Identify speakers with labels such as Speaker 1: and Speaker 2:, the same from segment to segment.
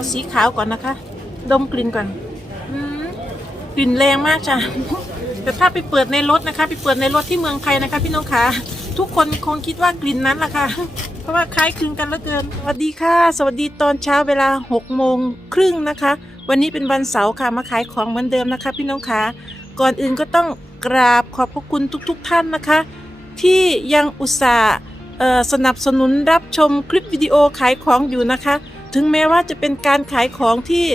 Speaker 1: เอาสีขาวก่อนนะคะ ดมกลิ่นก่อนอืมกลิ่นแรงมากจ้ะแต่ถ้าไปเปิดในรถนะคะ ไปเปิดในรถที่เมืองไทยนะคะ พี่น้องคะทุกคนคงคิดว่ากลิ่นนั้นแหละค่ะ เพราะว่าคล้ายคลึงกันเหลือเกิน สวัสดีค่ะ สวัสดีตอนเช้าเวลา6โมงครึ่งนะคะ วันนี้เป็นวันเสาร์ค่ะ มาขายของเหมือนเดิมนะคะ พี่น้องคะก่อนอื่นก็ต้องกราบขอบพระคุณทุกๆทท่านนะคะ ที่ยังอุตส่าห์เอ่อสนับสนุนรับชมคลิปวิดีโอขายของอยู่นะคะ ถึงแม้ว่าจะเป็นการขายของที่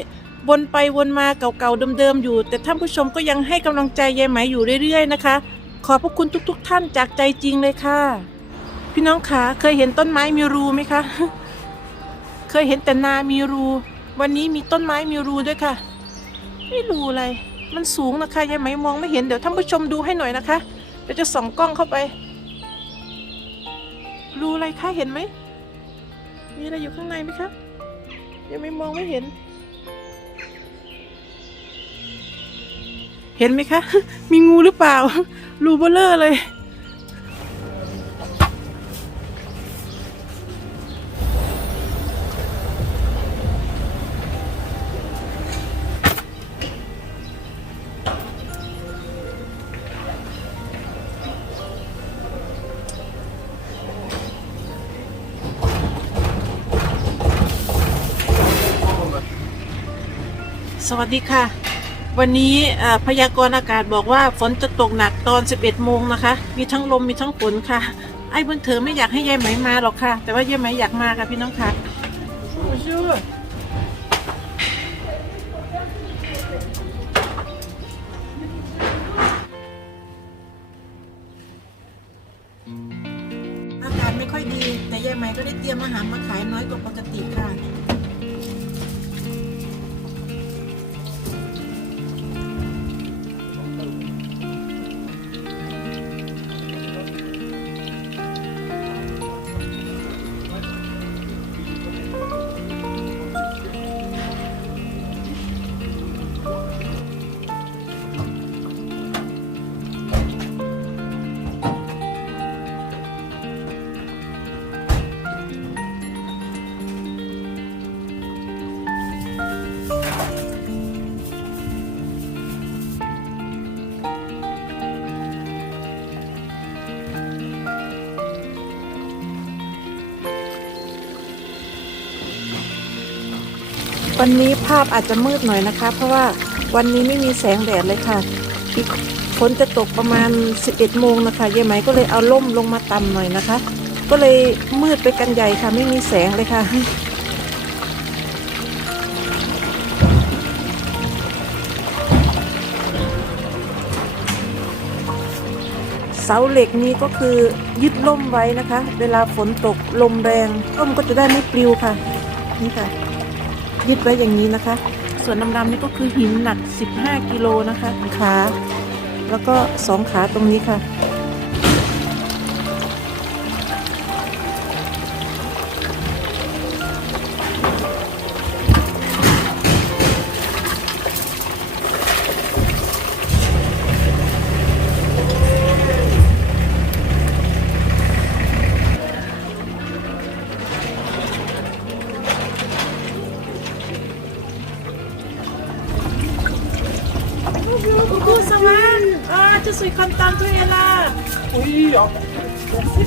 Speaker 1: วนไปวนมาเก่าๆเดิมๆอยู่ แต่ท่านผู้ชมก็ยังให้กำลังใจยายไหมอยู่เรื่อยๆนะคะ ขอบพระคุณทุกๆท่านจากใจจริงเลยค่ะ พี่น้องคะเคยเห็นต้นไม้มีรูไหมคะ เคยเห็นแต่นามีรู วันนี้มีต้นไม้มีรูด้วยค่ะ ไม่รูอะไร มันสูงนะคะยายไหมมองไม่เห็นเดี๋ยวท่านผู้ชมดูให้หน่อยนะคะเดี๋ยวจะส่องกล้องเข้าไป รูอะไรคะเห็นไหมมีอะไรอยู่ข้างในไหมคะ ยังไม่มองไม่เห็น เห็นไหมคะ มีงูหรือเปล่ารูเบลเลอร์เลย สวัสดีค่ะ วันนี้พยากรณ์อากาศบอกว่าฝนจะตกหนักตอน 11 โมงนะคะ มีทั้งลมมีทั้งฝนค่ะ ไอ้บนเธอไม่อยากให้ยายไหมมาหรอกค่ะ แต่ว่ายายไหมอยากมาค่ะพี่น้องค่ะชูอากาศไม่ค่อยดี แต่ยายไหมก็ได้เตรียมอาหารมาขายน้อยกว่าปกติค่ะ วันนี้ภาพอาจจะมืดหน่อยนะคะ เพราะว่าวันนี้ไม่มีแสงแดดเลยค่ะอีกฝนจะตกประมาณ 11 โมงนะคะยายไหมก็เลยเอาล่มลงมาต่ำหน่อยนะคะ ก็เลยมืดไปกันใหญ่ค่ะ ไม่มีแสงเลยค่ะเสาเหล็กนี้ก็คือยึดล่มไว้นะคะ เวลาฝนตกลมแรงล่มก็จะได้ไม่ปลิวค่ะ นี่ค่ะ ยึดไว้อย่างนี้นะคะ ส่วนดำๆนี่ก็คือหินหนัก 15 กิโลนะคะขาแล้วก็สองขาตรงนี้ค่ะ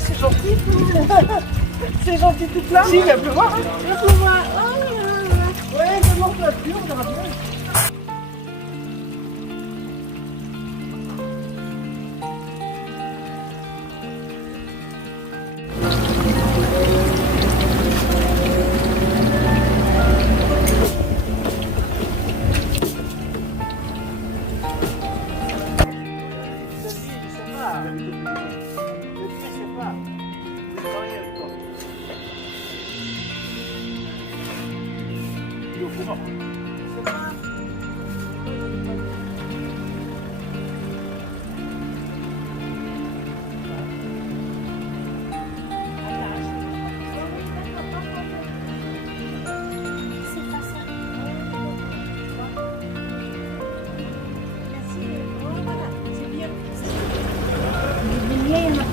Speaker 2: c'est gentil. c'est gentil toute là. Si, il va pleuvoir. Hein.
Speaker 1: Il va pleuvoir.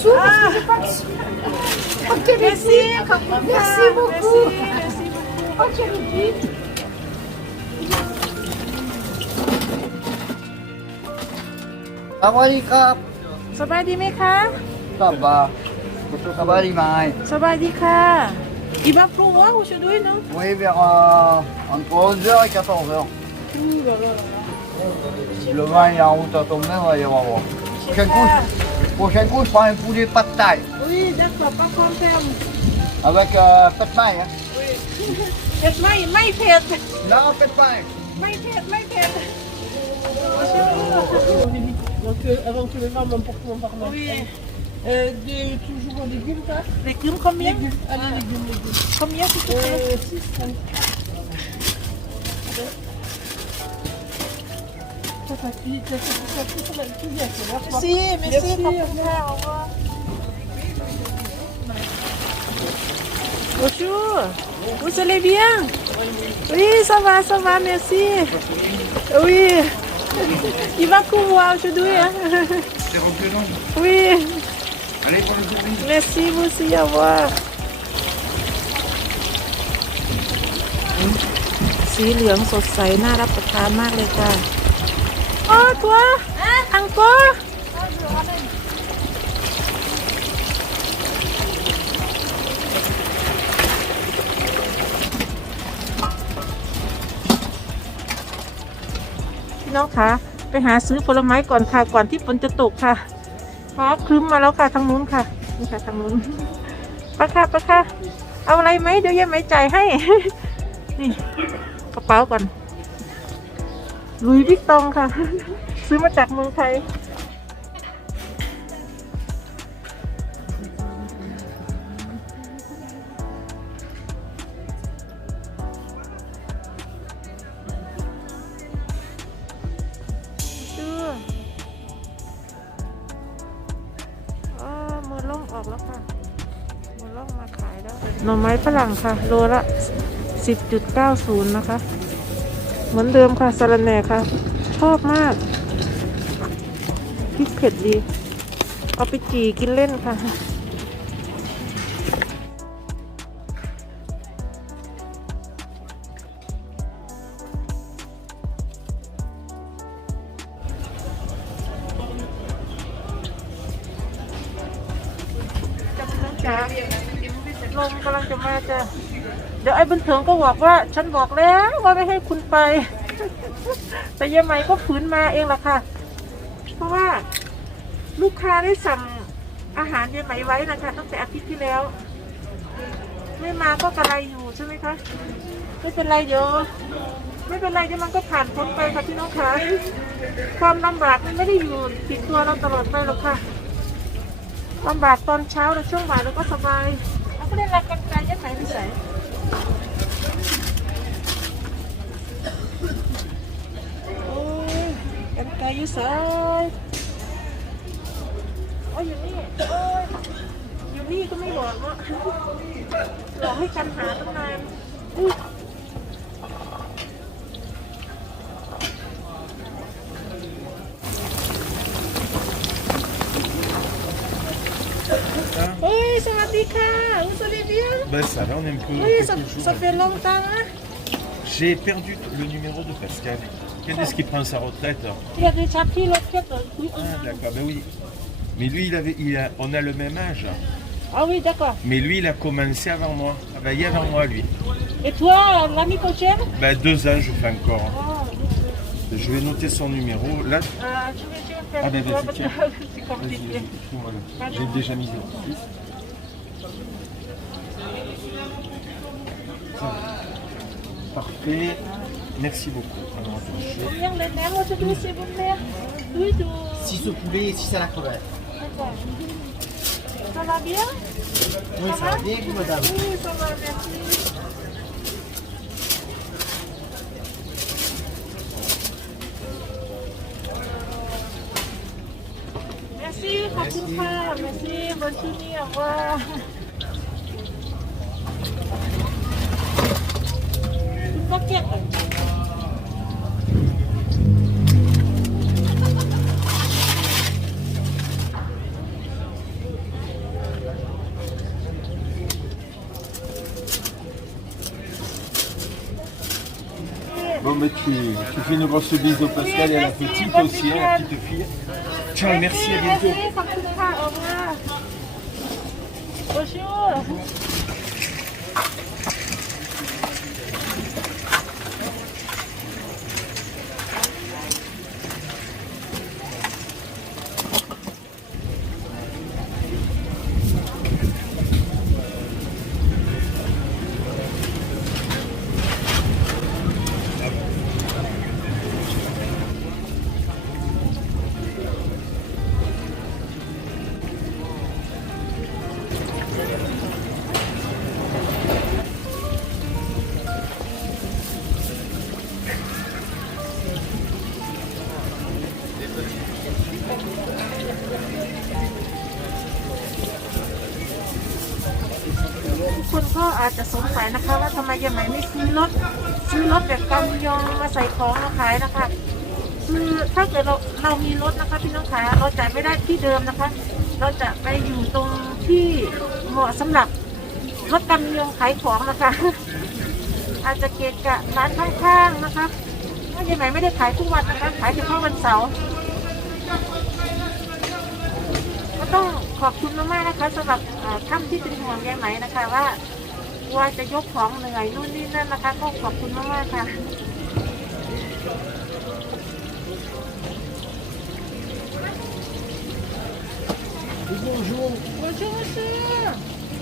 Speaker 2: sous parce que j'ai pas de sous. Oh, quelle
Speaker 1: Merci,
Speaker 2: équipe.
Speaker 1: Coco.
Speaker 2: Merci beaucoup.
Speaker 1: Merci, merci beaucoup.
Speaker 2: Oh, quelle équipe.
Speaker 3: สวัสดีครับ
Speaker 1: สบายดีไหมคะ
Speaker 3: สบายสบายดีไหม
Speaker 1: สบายดีค่ะ Il va pleuvoir aujourd'hui, non
Speaker 3: Oui, vers euh, entre 11h et 14h. Si le vin est en route à tomber, on va y avoir. Prochaine coup, Prochaine coup, je prends un poulet pas de taille.
Speaker 1: Oui, d'accord, pas comme ferme.
Speaker 3: Avec euh, pas de pain, hein?
Speaker 1: Oui. Faites maille, maille faite.
Speaker 3: Non, pas de pain.
Speaker 1: Maille faite, maille faite.
Speaker 2: Donc, euh, avant que le maman, pour qu'on parle.
Speaker 1: Oui.
Speaker 2: Euh, de, toujours aux légumes, ça
Speaker 1: Légumes, combien
Speaker 2: légumes. Allez, légumes, légumes.
Speaker 1: Combien, tu te
Speaker 2: euh, 6, 5. C'est là.
Speaker 1: Merci, merci,
Speaker 2: Merci,
Speaker 1: ขอบคุณค่ะ au revoir Bonjour, vous allez bien Oui, ça va, ça va, merci. Oui, il va courir aujourd'hui. Hein?
Speaker 3: C'est reculons.
Speaker 1: Oui,
Speaker 3: Allez pour le touriste.
Speaker 1: merci, vous aussi, au revoir. สีเหลืองสดใสน่ารับประทานมากเลยค่ะอ๋อ ตัวอังกอร์พี่น้องคะไปหาซื้อผลไม้ก่อนค่ะ ก่อนที่ฝนจะตกค่ะฟ้าครึ้มมาแล้วค่ะทางนู้นค่ะนี่ค่ะทางนู้นปะค่ะปะค่ะเอาอะไรไหมเดี๋ยวยายไหมจ่ายให้ นี่กระเป๋าก่อน ลุยวิกตองค่ะ ซื้อมาจากเมืองไทยชื่ออ๋อมือล่องออกแล้วค่ะมือล่องมาขายแล้วหน่อไม้ฝรั่งค่ะ โลละ 10.90 นะคะ เหมือนเดิมค่ะสาระแหน่ค่ะ ชอบมากพริกเผ็ดดี เอาไปจีกินเล่นค่ะ จ้าลมกำลังจะมาจ้ะ เดี๋ยวไอ้บุญเถิงก็บอกว่า ฉันบอกแล้วว่าไม่ให้คุณไป แต่ยายไหมก็ฝืนมาเองล่ะค่ะ เพราะว่าลูกค้าได้สั่งอาหารยายไหมไว้นะคะตั้งแต่อาทิตย์ที่แล้ว ไม่มาก็กระไรอยู่ใช่ไหมคะไม่เป็นไรเดี๋ยวไม่เป็นไรเดี๋ยวมันก็ผ่านพ้นไปค่ะพี่น้องค่ะความลำบากมันไม่ได้อยู่ติดตัวเราตลอดไปหรอกค่ะลำบากตอนเช้าแล้วช่วงบ่ายเราก็สบายเราก็ได้รักกันไกลยัดไหนไม่ใส่ โอ้ยกันไกลอยุ่ใส่โอ้ยอยู่นี่โอ้ยอยู่นี่ก็ไม่บอกว่าหลอกให้กันหาตั้งนานอุ๊ย
Speaker 4: Ben ça va, on un peu.
Speaker 1: Oui, ça, fait longtemps. Hein?
Speaker 4: J'ai perdu le numéro de Pascal. Quand est-ce qu'il prend sa retraite
Speaker 1: Il a déjà pris la retraite. Oui.
Speaker 4: Ah d'accord, ben oui. Mais lui, il avait, il a, on a le même âge.
Speaker 1: Ah oui, d'accord.
Speaker 4: Mais lui, il a commencé avant moi, à travailler avant moi, lui.
Speaker 1: Et toi, l'année prochaine
Speaker 4: Ben deux ans, je fais encore.
Speaker 1: Ah,
Speaker 4: Je vais noter son numéro. Là,
Speaker 1: euh, je vais faire
Speaker 4: Ah, ben, vas-y, tiens. vas-y, j'ai déjà mis le Parfait. Merci beaucoup. Alors, attends, je-
Speaker 1: Combien le nerf aujourd'hui, c'est bon nerf Oui, du...
Speaker 5: 6 au poulet et 6 à la crevette.
Speaker 1: D'accord. Ça va bien
Speaker 5: Oui, ça va bien, vous, madame
Speaker 1: Oui, ça va, merci. Merci, ขอบคุณค่ะ merci bonne journée au revoir
Speaker 4: Bon, mais tu, tu fais une grosse bise au Pascal et à la petite aussi, hein, la petite fille. Ciao, merci, à bientôt.
Speaker 1: Bonjour. ัยนะคะว่าทำไมยังไม่ไม่ซื้อรถซื้อรถแบบกำยองมาใส่ของมาขายนะคะคือถ้าเกิดเราเรามีรถนะคะพี่น้องขาเราจะไม่ได้ที่เดิมนะคะ เราจะไปอยู่ตรงที่เหมาะสำหรับรถกำยองขายของนะคะ อาจจะเกะกะร้านข้างๆนะคะเพราะยังไงไม่ได้ขายทุกวันนะคะขายเฉพาะวันเสาร์ก็ต้องขอบคุณมากๆนะคะสำหรับท่านที่เป็นห่วงยายไหมนะคะว่า ว่าจะยกของเหนื่อยนู่นนี่นั่นนะคะก็ขอบคุณมากๆค่ะ
Speaker 5: Bonjour
Speaker 1: Bonjour monsieur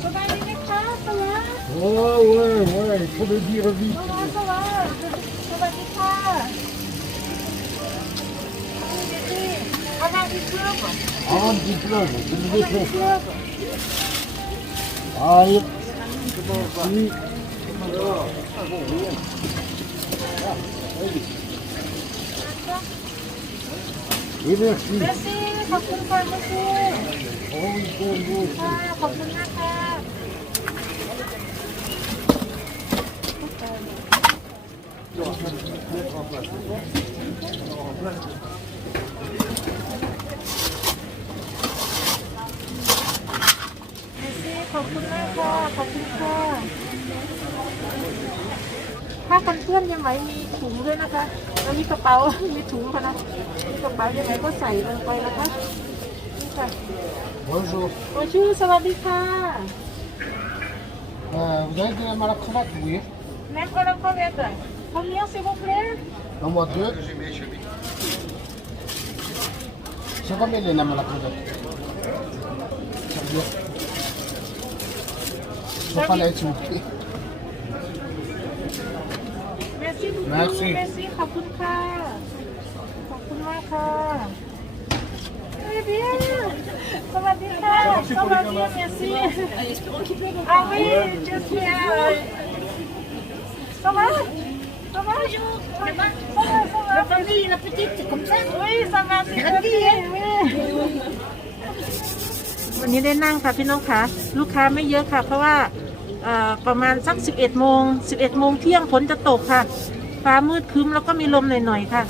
Speaker 1: Ça va aller les cas, ça va
Speaker 5: Oh, ouais, ouais, il faut le dire vite.
Speaker 1: Ça va, ça va Ça va les cas Avant du club
Speaker 5: Ah, un petit pleuve, c'est une
Speaker 1: Avant du
Speaker 5: défaite.
Speaker 1: Club
Speaker 5: Allez. Oui. Et merci.
Speaker 1: Merci ขอบคุณค่ะ monsieur
Speaker 5: Oh oui, bon, bon.
Speaker 1: ค่ะขอบคุณนะคะเมซี่ข อบคุณมากค่ะ ขอบคุณค่ะผ้ากันเปื้อนยังไหมมีถุงด้วยนะคะ แล้วมีกระเป๋า มีถุงค่ะนะมีกระเป๋ายังไงก็ใส่ลงไปนะคะนี่ค่ะ
Speaker 5: Bonjour.
Speaker 1: โอชื่อสวัสดีค่ะ
Speaker 5: Euh, vous avez de la mal à cravate, oui
Speaker 1: Même pour la crevette. Combien s'il vous plaît
Speaker 5: En moi deux. C'est combien les mal à cravate Serviette. Faut pas l'aide, s'il vous plaît.
Speaker 1: Merci beaucoup.
Speaker 5: Merci.
Speaker 1: Merci ขอบคุณค่ะ ขอบคุณมากค่ะ très bien สวัสดีค่ะ สวัสดี merci ah oui je suis euh, ça va ça va ça va ça va la famille la petite c'est comme ça oui ça va c'est très bien oui วันนี้ได้นั่งค่ะพี่น้องค่ะ ลูกค้าไม่เยอะค่ะ เพราะว่าเอ่อ ประมาณสัก 11 โมง 11 โมงเที่ยงฝนจะตกค่ะ ฟ้ามืดคึ้มแล้วก็มีลมหน่อยๆค่ะ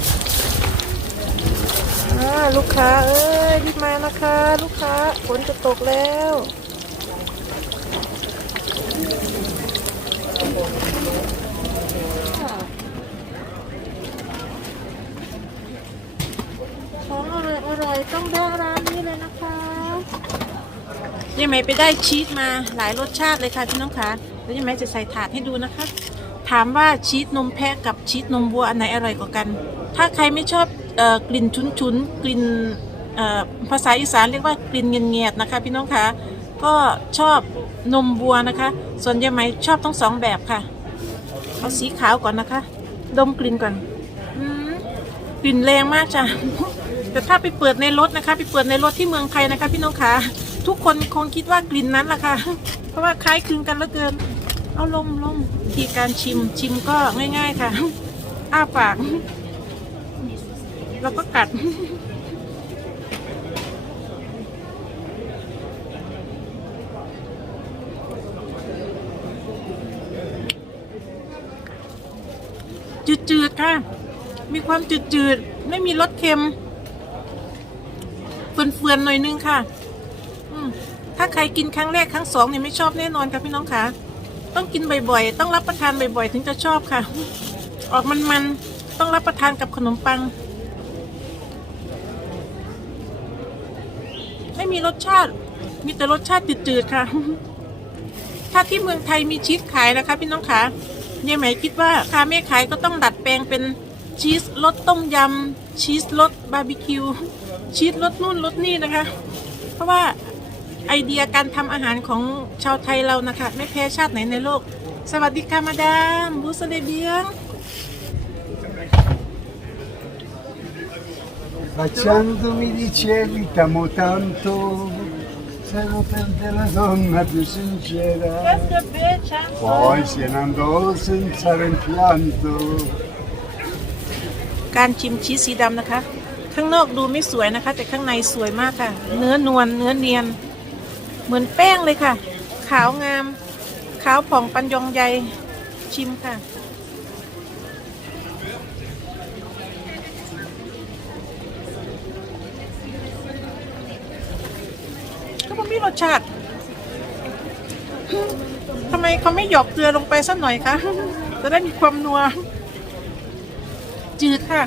Speaker 1: ลูกค้าเอ้ยรีบมานะคะ ลูกค้าฝนจะตกแล้วของอร่อยต้องได้ลา ยังไม่ไปได้ชีสมาหลายรสชาติเลยค่ะพี่น้องคะแล้วยังไม่จะใส่ถาดให้ดูนะคะ ถามว่าชีสนมแพะกับชีสนมวัวอันไหนอร่อยกว่ากัน ถ้าใครไม่ชอบออกลิ่นชุนๆกลิ่นภาษาอีสานเรียกว่ากลิ่นเงียบๆนะคะพี่น้องคะก็ชอบนมวัวนะคะ ส่วนยายไหมชอบทั้งสองแบบค่ะเอาสีขาวก่อนนะคะ ดมกลิ่นก่อนกลิ่นแรงมากจ้ะแต่ถ้าไปเปิดในรถนะคะ ไปเปิดในรถที่เมืองไทยนะคะ พี่น้องคะ ทุกคนคงคิดว่ากลิ่นนั้นแหละค่ะ เพราะว่าคล้ายคลึงกันเหลือเกิน เอาลมลมวิธีการชิมชิมก็ง่าย ๆค่ะ อ้าปาก แล้วก็กัด จืดๆค่ะ มีความจืดๆ ไม่มีรสเค็มเฟื่อนๆหน่อยนึงค่ะ ถ้าใครกินครั้งแรกครั้งสองเนี่ยไม่ชอบแน่นอนค่ะพี่น้องค่ะ ต้องกินบ่อยๆ ต้องรับประทานบ่อยๆ ถึงจะชอบค่ะ ออกมันๆ ต้องรับประทานกับขนมปัง ไม่มีรสชาติ มีแต่รสชาติจืดๆค่ะ ถ้าที่เมืองไทยมีชีสขายนะคะพี่น้องคะเนี่ยไหมคิดว่าค้าไม่ขายก็ต้องดัดแปลงเป็นชีสรสต้มยำชีสรสบาร์บีคิวชีสรสนู่นรสนี่นะคะ เพราะว่า ไอเดียการทำอาหารของชาวไทยเรานะคะ ไม่แพ้ชาติไหนในโลก สวัสดีค่ะมาดามบูสเลเบียง
Speaker 6: Facendo mi dicevi t'amo tanto, sei potente la donna più sincera. Poi se ne andò senza rimpianto.
Speaker 1: การชิมชีสสีดำนะคะ ข้างนอกดูไม่สวยนะคะ แต่ข้างในสวยมากค่ะ เนื้อนวลเนื้อเนียน เหมือนแป้งเลยค่ะ ขาวงาม ขาวผ่องปันยองใยชิมค่ะ ก็มันมีรสชาติทำไมเขาไม่หยอกเกลือลงไปสักหน่อยคะจะได้มีความนัว จืดค่ะ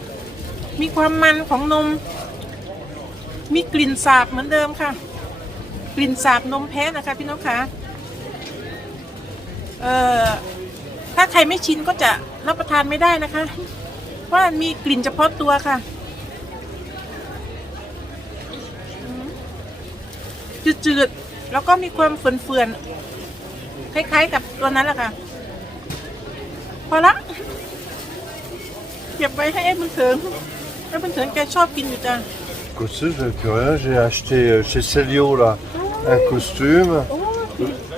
Speaker 1: มีความมันของนม มีกลิ่นสาบเหมือนเดิมค่ะ กลิ่นสาบนมแพ้นะคะพี่น้องคะเอ่อถ้าใครไม่ชินก็จะรับประทานไม่ได้นะคะ เพราะมันมีกลิ่นเฉพาะตัวค่ะ จืดๆ แล้วก็มีความเฟื่อนๆ คล้ายๆกับตัวนั้นแหละค่ะ พอละเก็บไว้ให้ไอ้บุญเถิงไอ้บุญเถิงแกชอบกินอยู่จ้ะ
Speaker 7: Costume, j'avais plus rien. J'ai acheté chez Celio là un costume.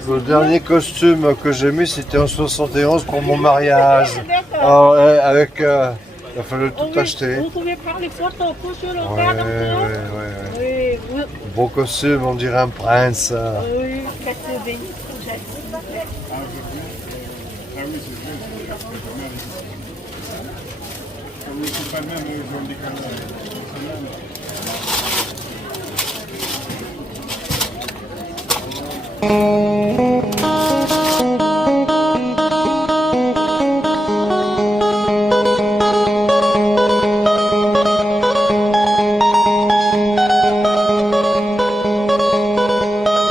Speaker 7: Le, dernier costume que j'ai mis, c'était en 71 pour mon mariage. Alors, ouais, avec, euh, il a fallu tout acheter.
Speaker 1: Vous pouvez prendre les photos pour sur le
Speaker 7: Ouais, ouais, ouais, ouais.
Speaker 1: Oui, oui,
Speaker 7: Beau costume, on dirait un prince.
Speaker 1: oui,
Speaker 2: Ah c'est pas même. Thank you.